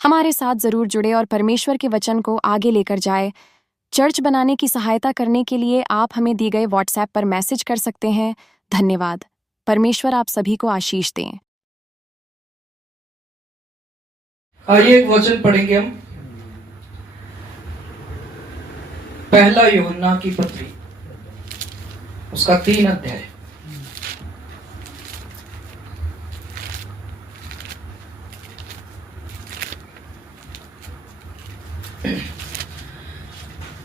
हमारे साथ जरूर जुड़े और परमेश्वर के वचन को आगे लेकर जाए। चर्च बनाने की सहायता करने के लिए आप हमें दी गए व्हाट्सएप पर मैसेज कर सकते हैं। धन्यवाद। परमेश्वर आप सभी को आशीष दें। आइए एक वचन पढ़ेंगे हम। पहला यूहन्ना की पत्री, उसका 3 अध्याय।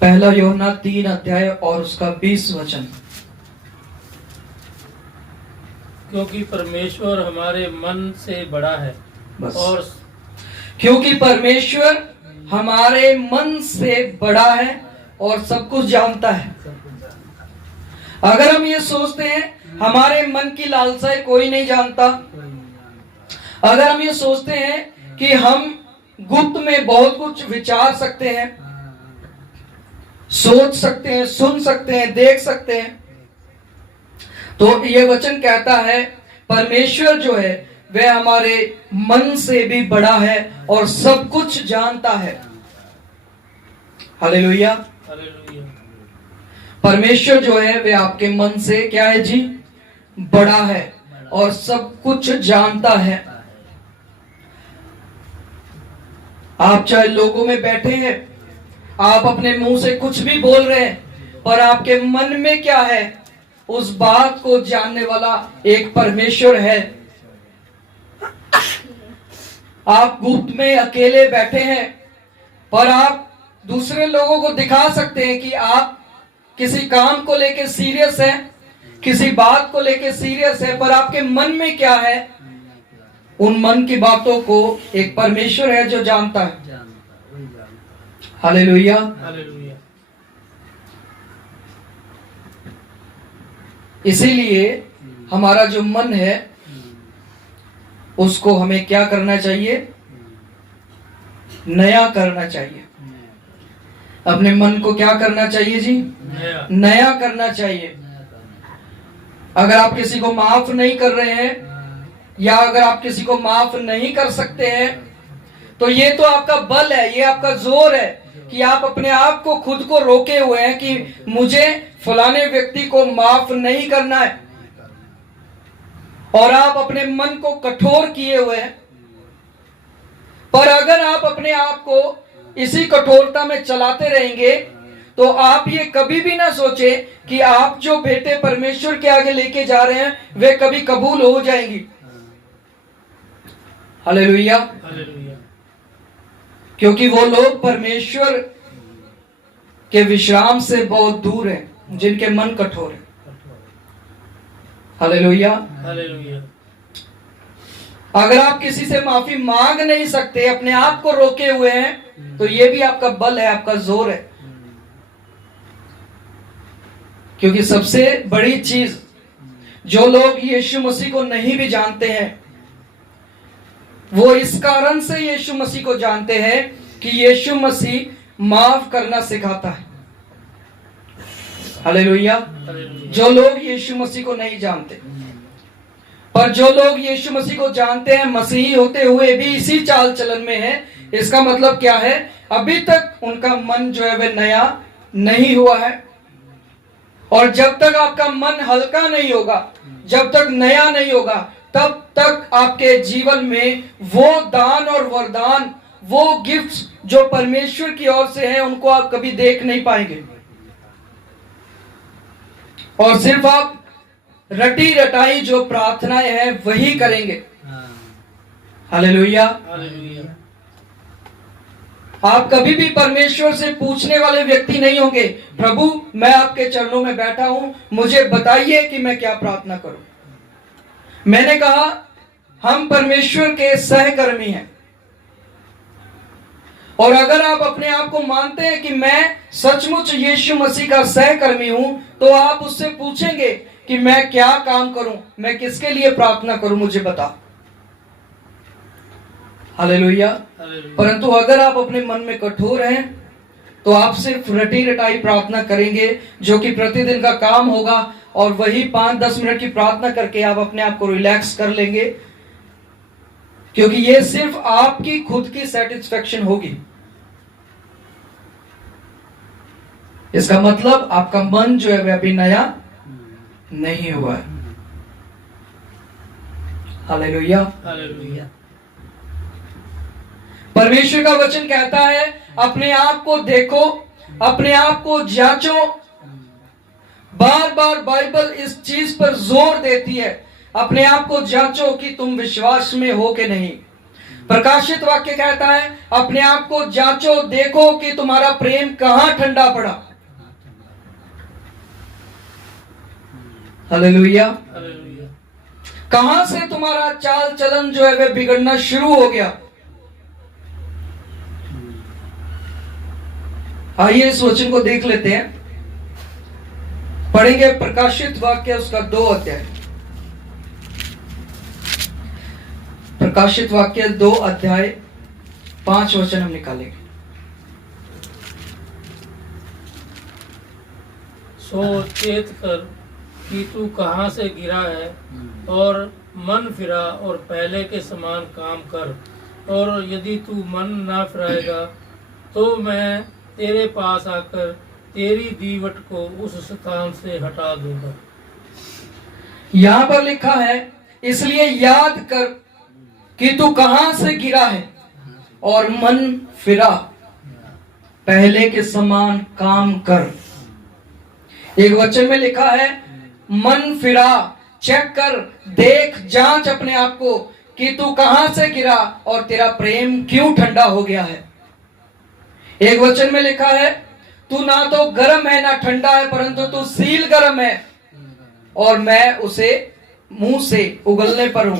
पहला यूहन्ना 3 अध्याय और उसका 20 वचन। क्योंकि परमेश्वर हमारे मन से बड़ा है बस। और क्योंकि परमेश्वर हमारे मन से बड़ा है और सब कुछ जानता है। अगर हम ये सोचते हैं हमारे मन की लालसाएं कोई नहीं जानता, अगर हम ये सोचते हैं कि हम गुप्त में बहुत कुछ विचार सकते हैं, सोच सकते हैं, सुन सकते हैं, देख सकते हैं, तो ये वचन कहता है परमेश्वर जो है वह हमारे मन से भी बड़ा है और सब कुछ जानता है। हालेलुया। हालेलुया। परमेश्वर जो है वह आपके मन से क्या है जी? बड़ा है और सब कुछ जानता है। आप चाहे लोगों में बैठे हैं, आप अपने मुंह से कुछ भी बोल रहे हैं, पर आपके मन में क्या है उस बात को जानने वाला एक परमेश्वर है। आप गुप्त में अकेले बैठे हैं, पर आप दूसरे लोगों को दिखा सकते हैं कि आप किसी काम को लेकर सीरियस हैं, किसी बात को लेकर सीरियस है, पर आपके मन में क्या है उन मन की बातों को एक परमेश्वर है जो जानता है। हालेलुया। हालेलुया। इसीलिए हमारा जो मन है उसको हमें क्या करना चाहिए? नया करना चाहिए। अपने मन को क्या करना चाहिए जी? नया करना चाहिए। अगर आप किसी को माफ नहीं कर रहे हैं या अगर आप किसी को माफ नहीं कर सकते हैं तो ये तो आपका बल है, ये आपका जोर है कि आप अपने आप को खुद को रोके हुए हैं कि मुझे फलाने व्यक्ति को माफ नहीं करना है, और आप अपने मन को कठोर किए हुए हैं। पर अगर आप अपने आप को इसी कठोरता में चलाते रहेंगे तो आप ये कभी भी ना सोचे कि आप जो बेटे परमेश्वर के आगे लेके जा रहे हैं वे कभी कबूल हो जाएंगी। हालेलुया। हालेलुया। क्योंकि वो लोग परमेश्वर के विश्राम से बहुत दूर हैं जिनके मन कठोर है। हालेलुया। हालेलुया। अगर आप किसी से माफी मांग नहीं सकते, अपने आप को रोके हुए हैं, तो ये भी आपका बल है, आपका जोर है। क्योंकि सबसे बड़ी चीज जो लोग यीशु मसीह को नहीं भी जानते हैं वो इस कारण से यीशु मसीह को जानते हैं कि यीशु मसीह माफ करना सिखाता है। हालेलुया। जो लोग यीशु मसीह को नहीं जानते, पर जो लोग यीशु मसीह को जानते हैं, मसीही होते हुए भी इसी चाल चलन में है, इसका मतलब क्या है? अभी तक उनका मन जो है वह नया नहीं हुआ है। और जब तक आपका मन हल्का नहीं होगा, जब तक नया नहीं होगा, तब तक आपके जीवन में वो दान और वरदान, वो गिफ्ट्स जो परमेश्वर की ओर से हैं, उनको आप कभी देख नहीं पाएंगे। और सिर्फ आप रटी रटाई जो प्रार्थनाएं हैं वही करेंगे। हालेलुया। हालेलुया। आप कभी भी परमेश्वर से पूछने वाले व्यक्ति नहीं होंगे, प्रभु मैं आपके चरणों में बैठा हूं, मुझे बताइए कि मैं क्या प्रार्थना करूं। मैंने कहा हम परमेश्वर के सहकर्मी हैं, और अगर आप अपने आप को मानते हैं कि मैं सचमुच यीशु मसीह का सहकर्मी हूं, तो आप उससे पूछेंगे कि मैं क्या काम करूं, मैं किसके लिए प्रार्थना करूं, मुझे बता। हालेलुया। परंतु अगर आप अपने मन में कठोर हैं तो आप सिर्फ रटी रटाई प्रार्थना करेंगे जो कि प्रतिदिन का काम होगा, और वही 5-10 मिनट की प्रार्थना करके आप अपने आप को रिलैक्स कर लेंगे। क्योंकि ये सिर्फ आपकी खुद की सेटिस्फेक्शन होगी। इसका मतलब आपका मन जो है वह अभी नया नहीं हुआ है। हालेलुया। हालेलुया। परमेश्वर का वचन कहता है अपने आप को देखो, अपने आप को जांचो। बार बार बाइबल इस चीज पर जोर देती है, अपने आप को जांचो कि तुम विश्वास में हो कि नहीं। प्रकाशित वाक्य कहता है अपने आप को जांचो, देखो कि तुम्हारा प्रेम कहां ठंडा पड़ा। हालेलुया। हालेलुया। कहां से तुम्हारा चाल चलन जो है वह बिगड़ना शुरू हो गया। आइए इस वचन को देख लेते हैं। पढ़ेंगे प्रकाशित वाक्य उसका 2 अध्याय। प्रकाशित वाक्य 2 अध्याय 5 वचन हम निकालेंगे। सो चेत कर कि तू कहाँ से गिरा है, और मन फिरा और पहले के समान काम कर, और यदि तू मन ना फिराएगा तो मैं तेरे पास आकर तेरी दीवट को उस स्थान से हटा दूंगा। यहां पर लिखा है इसलिए याद कर कि तू कहां से गिरा है और मन फिरा, पहले के समान काम कर। एक वचन में लिखा है मन फिरा, चेक कर, देख, जांच अपने आप को कि तू कहां से गिरा और तेरा प्रेम क्यों ठंडा हो गया है। एक वचन में लिखा है तू ना तो गर्म है ना ठंडा है, परंतु तू सील गर्म है और मैं उसे मुंह से उगलने पर हूं।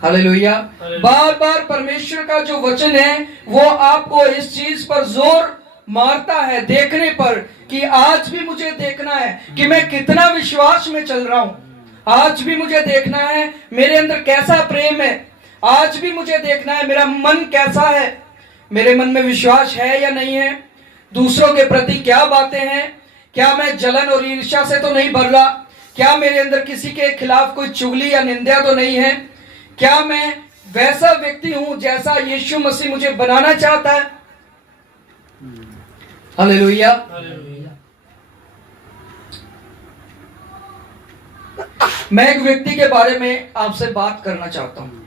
हालेलुया। बार बार परमेश्वर का जो वचन है वो आपको इस चीज पर जोर मारता है, देखने पर कि आज भी मुझे देखना है कि मैं कितना विश्वास में चल रहा हूं। आज भी मुझे देखना है मेरे अंदर कैसा प्रेम है। आज भी मुझे देखना है मेरा मन कैसा है, मेरे मन में विश्वास है या नहीं है। दूसरों के प्रति क्या बातें हैं, क्या मैं जलन और ईर्ष्या से तो नहीं भर रहा, क्या मेरे अंदर किसी के खिलाफ कोई चुगली या निंदा तो नहीं है, क्या मैं वैसा व्यक्ति हूं जैसा यीशु मसीह मुझे बनाना चाहता है। हालेलुया। हालेलुया। मैं एक व्यक्ति के बारे में आपसे बात करना चाहता हूं।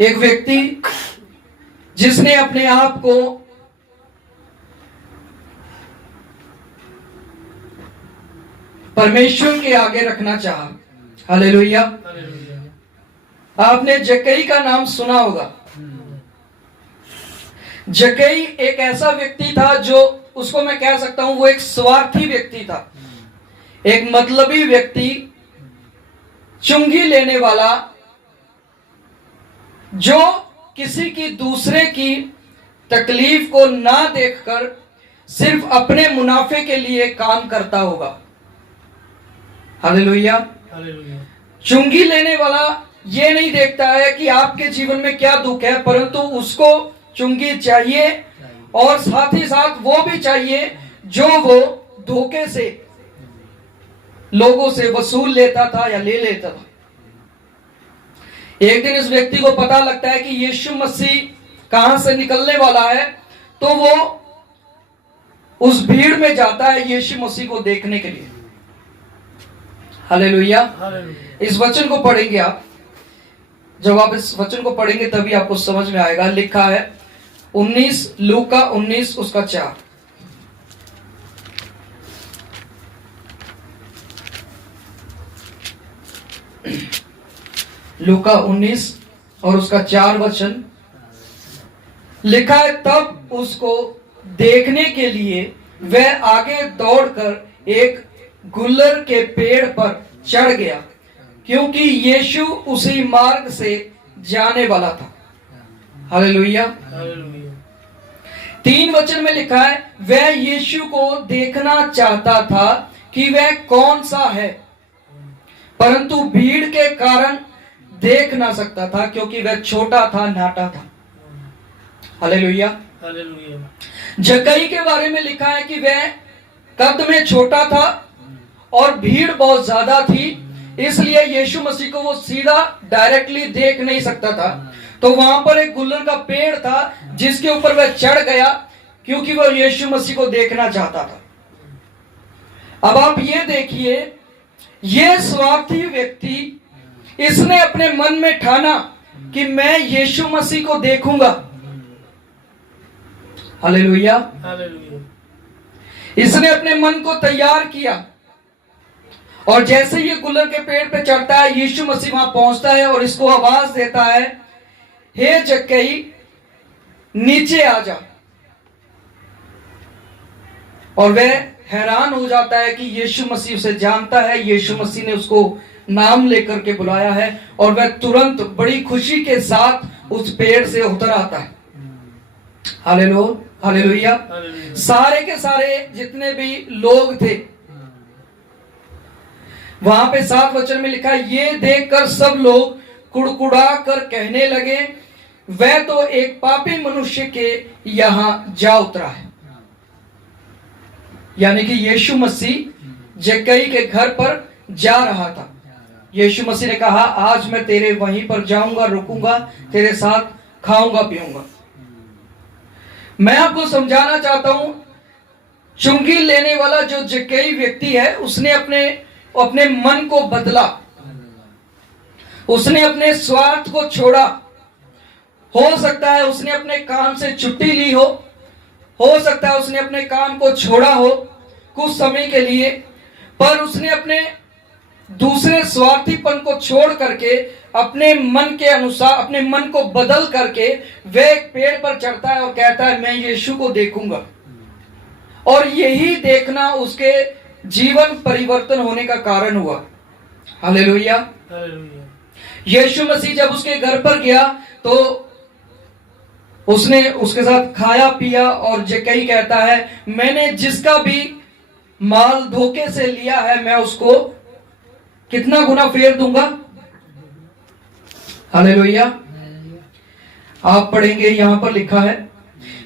एक व्यक्ति जिसने अपने आप को परमेश्वर के आगे रखना चाहा। हालेलुया। हालेलुया। आपने जक्कई का नाम सुना होगा। जक्कई एक ऐसा व्यक्ति था जो, उसको मैं कह सकता हूं वो एक स्वार्थी व्यक्ति था, एक मतलबी व्यक्ति, चुंगी लेने वाला, जो किसी की दूसरे की तकलीफ को ना देखकर सिर्फ अपने मुनाफे के लिए काम करता होगा। हालेलुया। हालेलुया। चुंगी लेने वाला ये नहीं देखता है कि आपके जीवन में क्या दुख है, परंतु उसको चुंगी चाहिए और साथ ही साथ वो भी चाहिए जो वो धोखे से लोगों से वसूल लेता था या ले लेता था। एक दिन इस व्यक्ति को पता लगता है कि यीशु मसीह कहां से निकलने वाला है, तो वो उस भीड़ में जाता है यीशु मसीह को देखने के लिए। हालेलुया। हालेलुया। इस वचन को पढ़ेंगे आप, जब आप इस वचन को पढ़ेंगे तभी आपको समझ में आएगा। लिखा है 19 लूका 19 उसका 4। लूका 19 और उसका 4 वचन लिखा है, तब उसको देखने के लिए वह आगे दौड़कर एक गुलर के पेड़ पर चढ़ गया, क्योंकि यीशु उसी मार्ग से जाने वाला था। हालेलुया। हालेलुया। 3 वचन में लिखा है वह यीशु को देखना चाहता था कि वह कौन सा है, परंतु भीड़ के कारण देख ना सकता था, क्योंकि वह छोटा था, नाटा था। हालेलुया। हालेलुया। जक्कई के बारे में लिखा है कि वह कद में छोटा था और भीड़ बहुत ज्यादा थी, इसलिए यीशु मसीह को वो सीधा डायरेक्टली देख नहीं सकता था। तो वहां पर एक गुलर का पेड़ था जिसके ऊपर वह चढ़ गया, क्योंकि वह यीशु मसीह को देखना चाहता था। अब आप ये देखिए, ये स्वार्थी व्यक्ति, इसने अपने मन में ठाना कि मैं यीशु मसीह को देखूंगा। हालेलुया। हालेलुया। इसने अपने मन को तैयार किया, और जैसे ये गुलर के पेड़ पे चढ़ता है, यीशु मसीह वहां पहुंचता है और इसको आवाज देता है, हे जक्कई नीचे आ जा। और वह हैरान हो जाता है कि यीशु मसीह उसे जानता है, यीशु मसीह ने उसको नाम लेकर के बुलाया है, और वह तुरंत बड़ी खुशी के साथ उस पेड़ से उतर आता है। Hallelujah, hallelujah. सारे के सारे जितने भी लोग थे, वहां पे 7 वचन में लिखा है, ये देखकर सब लोग कुड़कुड़ा कर कहने लगे, वह तो एक पापी मनुष्य के यहां जा उतरा है। यानी कि यीशु मसीह जक्कई के घर पर जा रहा था। यीशु मसीह ने कहा, आज मैं तेरे वहीं पर जाऊंगा, रुकूंगा, तेरे साथ खाऊंगा पीऊंगा। मैं आपको समझाना चाहता हूं, चुंगी लेने वाला जो जक्कई व्यक्ति है, उसने अपने मन को बदला, उसने अपने स्वार्थ को छोड़ा। हो सकता है उसने अपने काम से छुट्टी ली हो सकता है उसने अपने काम को छोड़ा हो कुछ समय के लिए, पर उसने अपने दूसरे स्वार्थीपन को छोड़ करके अपने मन के अनुसार, अपने मन को बदल करके वह एक पेड़ पर चढ़ता है और कहता है, मैं यीशु को देखूंगा। और यही देखना उसके जीवन परिवर्तन होने का कारण हुआ। हालेलुया। यीशु मसीह जब उसके घर पर गया तो उसने उसके साथ खाया पिया, और जक्कई कहता है, मैंने जिसका भी माल धोखे से लिया है, मैं उसको कितना गुना फेर दूंगा। हालेलुया। आप पढ़ेंगे, यहां पर लिखा है,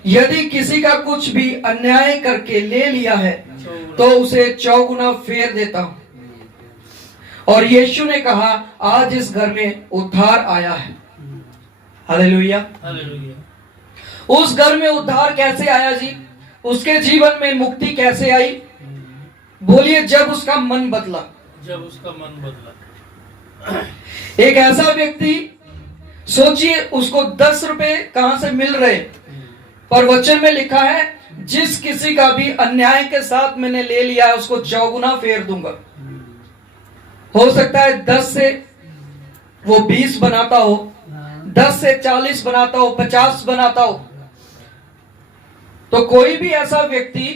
यदि किसी का कुछ भी अन्याय करके ले लिया है तो उसे 4 गुना फेर देता हूं। और यीशु ने कहा, आज इस घर में उद्धार आया है। हालेलुया। उस घर में उद्धार कैसे आया जी? उसके जीवन में मुक्ति कैसे आई? बोलिए, जब उसका मन बदला। जब उसका मन बदला। एक ऐसा व्यक्ति, सोचिए, उसको 10 रुपए कहां से मिल रहे, पर वचन में लिखा है, जिस किसी का भी अन्याय के साथ मैंने ले लिया है, उसको 4 गुना फेर दूंगा। हो सकता है 10 से वो 20 बनाता हो, 10 से 40 बनाता हो, 50 बनाता हो। तो कोई भी ऐसा व्यक्ति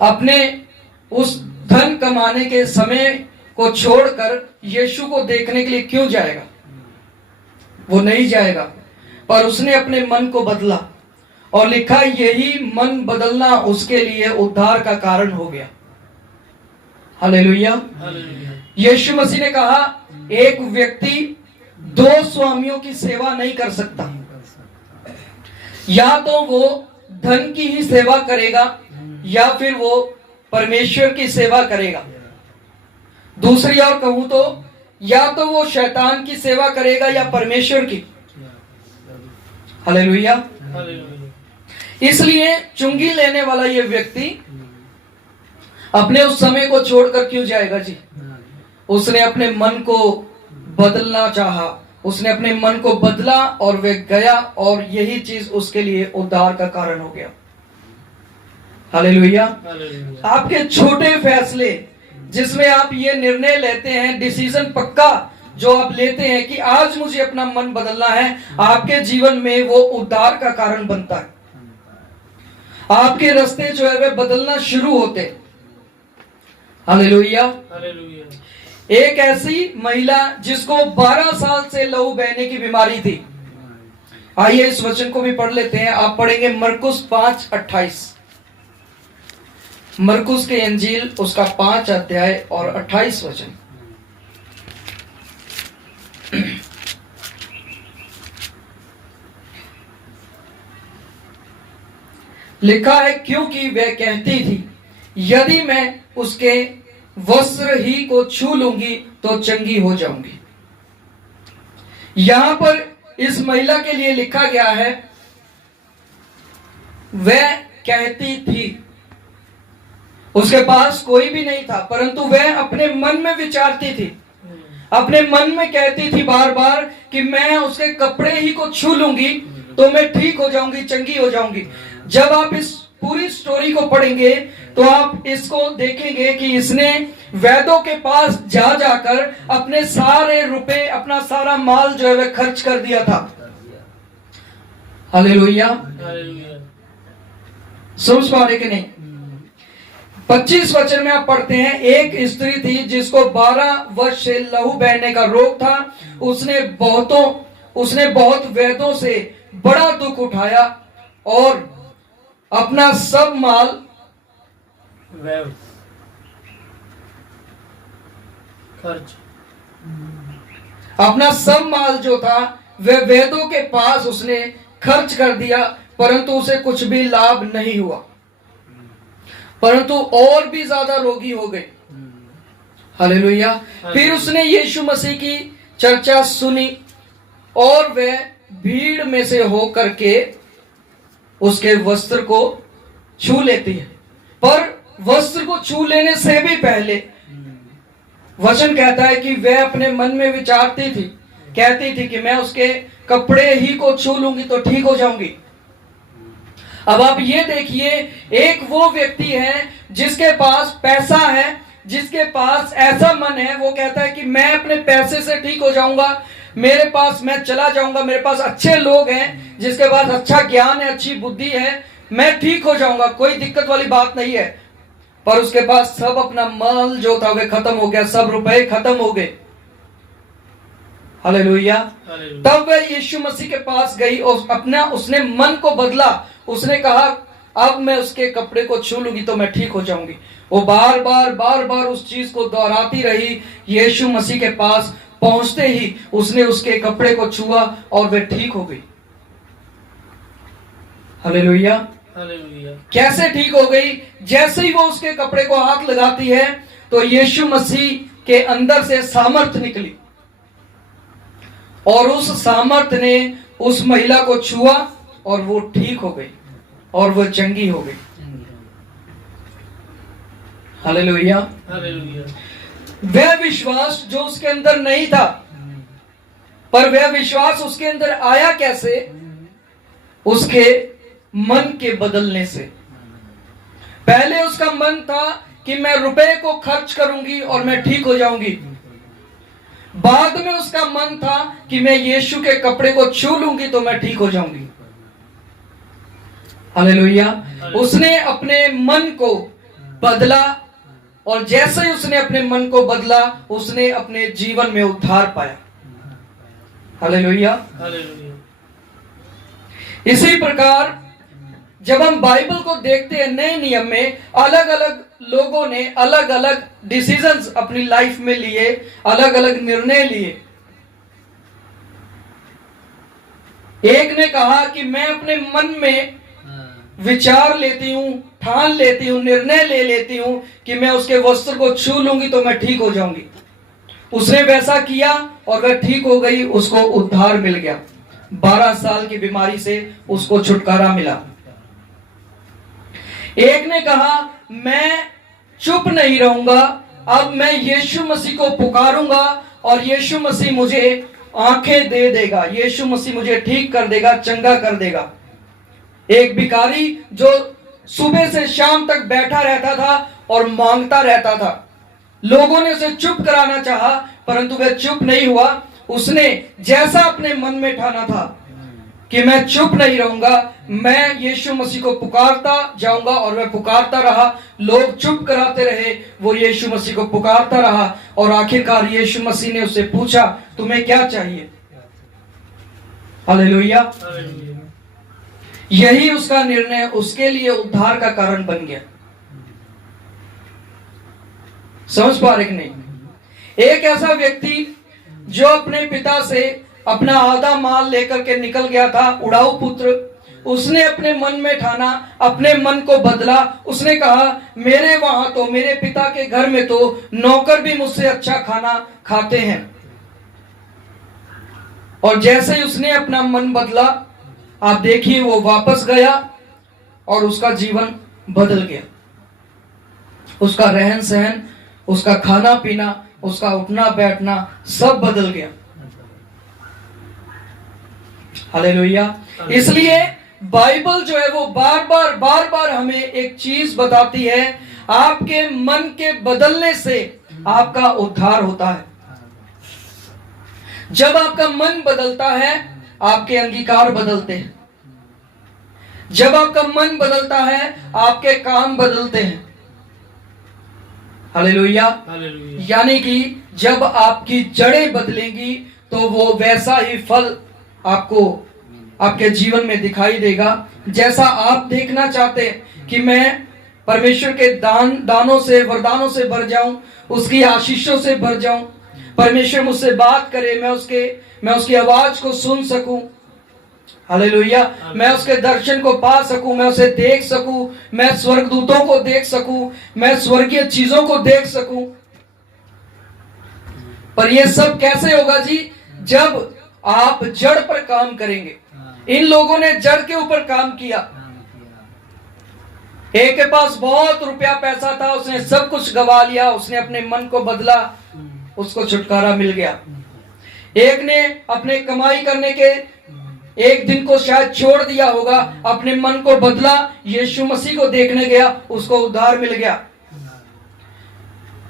अपने उस धन कमाने के समय को छोड़कर यीशु को देखने के लिए क्यों जाएगा? वो नहीं जाएगा। पर उसने अपने मन को बदला, और लिखा, यही मन बदलना उसके लिए उद्धार का कारण हो गया। हालेलुया। यीशु मसीह ने कहा, एक व्यक्ति 2 स्वामियों की सेवा नहीं कर सकता। या तो वो धन की ही सेवा करेगा, या फिर वो परमेश्वर की सेवा करेगा। दूसरी ओर कहूं तो, या तो वो शैतान की सेवा करेगा या परमेश्वर की। हालेलुया। इसलिए चुंगी लेने वाला ये व्यक्ति अपने उस समय को छोड़कर क्यों जाएगा जी? उसने अपने मन को बदलना चाहा, उसने अपने मन को बदला और वह गया, और यही चीज उसके लिए उद्धार का कारण हो गया। हालेलुया। आपके छोटे फैसले, जिसमें आप ये निर्णय लेते हैं, डिसीजन पक्का जो आप लेते हैं कि आज मुझे अपना मन बदलना है, आपके जीवन में वो उद्धार का कारण बनता है। आपके रास्ते जो है वे बदलना शुरू होते। हालेलुया। एक ऐसी महिला जिसको 12 साल से लहू बहने की बीमारी थी, आइए इस वचन को भी पढ़ लेते हैं। आप पढ़ेंगे मरकुस 5:28। मरकुस के इंजील उसका 5 अध्याय और 28 वचन। लिखा है, क्योंकि वह कहती थी, यदि मैं उसके वस्त्र ही को छू लूंगी तो चंगी हो जाऊंगी। यहां पर इस महिला के लिए लिखा गया है, वह कहती थी, उसके पास कोई भी नहीं था, परंतु वह अपने मन में विचारती थी, अपने मन में कहती थी बार बार कि मैं उसके कपड़े ही को छू लूंगी तो मैं ठीक हो जाऊंगी, चंगी हो जाऊंगी। जब आप इस पूरी स्टोरी को पढ़ेंगे तो आप इसको देखेंगे कि इसने वैद्यों के पास जा जाकर अपने सारे रुपए, अपना सारा माल जो है वह खर्च कर दिया था। हालेलुया, समझ पा रहे कि नहीं? 25 वचन में आप पढ़ते हैं, एक स्त्री थी जिसको 12 वर्ष से लहू बहने का रोग था। उसने बहुत वैद्यों से बड़ा दुख उठाया और अपना सब माल जो था वह वैद्यों के पास उसने खर्च कर दिया, परंतु उसे कुछ भी लाभ नहीं हुआ, परंतु और भी ज्यादा रोगी हो गए। हालेलुया। फिर उसने यीशु मसीह की चर्चा सुनी और वह भीड़ में से हो करके उसके वस्त्र को छू लेती है। पर वस्त्र को छू लेने से भी पहले वचन कहता है कि वह अपने मन में विचारती थी, कहती थी कि मैं उसके कपड़े ही को छू लूंगी तो ठीक हो जाऊंगी। अब आप ये देखिए, एक वो व्यक्ति है जिसके पास पैसा है, जिसके पास ऐसा मन है, वो कहता है कि मैं अपने पैसे से ठीक हो जाऊंगा, मेरे पास मैं चला जाऊंगा, मेरे पास अच्छे लोग हैं, जिसके पास अच्छा ज्ञान है, अच्छी बुद्धि है, मैं ठीक हो जाऊंगा, कोई दिक्कत वाली बात नहीं है। पर उसके पास सब अपना माल जो था वह खत्म हो गया, सब रुपए खत्म हो गए। हालेलुया। तब वह यीशु मसीह के पास गई और उसने मन को बदला। उसने कहा अब मैं उसके कपड़े को छू लूंगी तो मैं ठीक हो जाऊंगी। वो बार बार उस चीज को दोहराती रही। यीशु मसीह के पास पहुंचते ही उसने उसके कपड़े को छुआ और वह ठीक हो गई। हालेलुया। कैसे ठीक हो गई? जैसे ही वो उसके कपड़े को हाथ लगाती है तो यीशु मसीह के अंदर से सामर्थ निकली और उस सामर्थ ने उस महिला को छुआ और वो ठीक हो गई और वो चंगी हो गई। हालेलुया। वह विश्वास जो उसके अंदर नहीं था, पर वह विश्वास उसके अंदर आया कैसे? उसके मन के बदलने से। पहले उसका मन था कि मैं रुपए को खर्च करूंगी और मैं ठीक हो जाऊंगी। बाद में उसका मन था कि मैं यीशु के कपड़े को छू लूंगी तो मैं ठीक हो जाऊंगी। हालेलुया। उसने अपने मन को बदला और जैसे ही उसने अपने मन को बदला उसने अपने जीवन में उद्धार पाया। हालेलुया। इसी प्रकार जब हम बाइबल को देखते हैं, नए नियम में अलग अलग लोगों ने अलग अलग डिसीजंस अपनी लाइफ में लिए, अलग अलग निर्णय लिए। एक ने कहा कि मैं अपने मन में विचार लेती हूं, ठान लेती हूं, निर्णय ले लेती हूं कि मैं उसके वस्त्र को छू लूंगी तो मैं ठीक हो जाऊंगी। उसने वैसा किया और वह ठीक हो गई, उसको उद्धार मिल गया। 12 साल की बीमारी से उसको छुटकारा मिला। एक ने कहा मैं चुप नहीं रहूंगा, अब मैं यीशु मसीह को पुकारूंगा और यीशु मसीह मुझे आंखें दे देगा, यीशु मसीह मुझे ठीक कर देगा, चंगा कर देगा। एक भिखारी जो सुबह से शाम तक बैठा रहता था और मांगता रहता था, लोगों ने उसे चुप कराना चाहा परंतु वह चुप नहीं हुआ। उसने जैसा अपने मन में ठाना था कि मैं चुप नहीं रहूंगा, मैं यीशु मसीह को पुकारता जाऊंगा और वह पुकारता रहा। लोग चुप कराते रहे, वो यीशु मसीह को पुकारता रहा और आखिरकार यीशु मसीह ने उससे पूछा तुम्हें क्या चाहिए? हालेलुया। यही उसका निर्णय उसके लिए उद्धार का कारण बन गया। समझ पा रहे कि नहीं? एक ऐसा व्यक्ति जो अपने पिता से अपना आधा माल लेकर के निकल गया था, उड़ाऊ पुत्र, उसने अपने मन में ठाना, अपने मन को बदला। उसने कहा मेरे वहां तो, मेरे पिता के घर में तो नौकर भी मुझसे अच्छा खाना खाते हैं। और जैसे ही उसने अपना मन बदला, आप देखिए वो वापस गया और उसका जीवन बदल गया। उसका रहन सहन, उसका खाना पीना, उसका उठना बैठना सब बदल गया। हालेलुया। इसलिए बाइबल जो है वो बार बार हमें एक चीज बताती है, आपके मन के बदलने से आपका उद्धार होता है। जब आपका मन बदलता है, आपके अंगीकार बदलते हैं। जब आपका मन बदलता है, आपके काम बदलते हैं। हालेलुया। यानी कि जब आपकी जड़ें बदलेंगी तो वो वैसा ही फल आपको आपके जीवन में दिखाई देगा, जैसा आप देखना चाहते हैं कि मैं परमेश्वर के दानों से, वरदानों से भर जाऊं, उसकी आशीषों से भर जाऊं। परमेश्वर मुझसे बात करे, मैं उसकी आवाज को सुन सकूं। हालेलुया। मैं उसके दर्शन को पा सकूं, मैं उसे देख सकूं, मैं स्वर्गदूतों को देख सकूं, मैं स्वर्गीय चीजों को देख सकूं। पर यह सब कैसे होगा जी? जब आप जड़ पर काम करेंगे। इन लोगों ने जड़ के ऊपर काम किया। एक के पास बहुत रुपया पैसा था, उसने सब कुछ गवा लिया, उसने अपने मन को बदला, उसको छुटकारा मिल गया। एक ने अपने कमाई करने के एक दिन को शायद छोड़ दिया होगा, अपने मन को बदला, यीशु मसीह को देखने गया, उसको उद्धार मिल गया।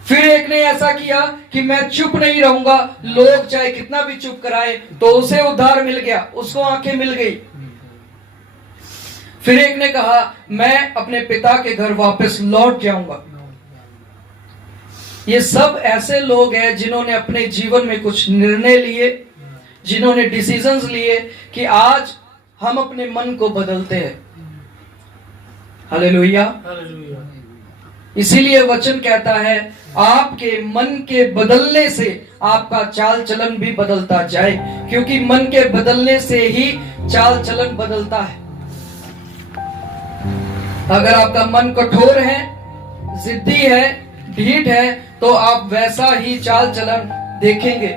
फिर एक ने ऐसा किया कि मैं चुप नहीं रहूंगा, लोग चाहे कितना भी चुप कराए, तो उसे उद्धार मिल गया, उसको आंखें मिल गई। फिर एक ने कहा मैं अपने पिता के घर वापस लौट जाऊंगा। ये सब ऐसे लोग हैं जिन्होंने अपने जीवन में कुछ निर्णय लिए, जिन्होंने डिसीजंस लिए कि आज हम अपने मन को बदलते हैं। हालेलुया। इसीलिए वचन कहता है आपके मन के बदलने से आपका चाल चलन भी बदलता जाए, क्योंकि मन के बदलने से ही चाल चलन बदलता है। अगर आपका मन कठोर है, जिद्दी है, ढीठ है, तो आप वैसा ही चाल चलन देखेंगे।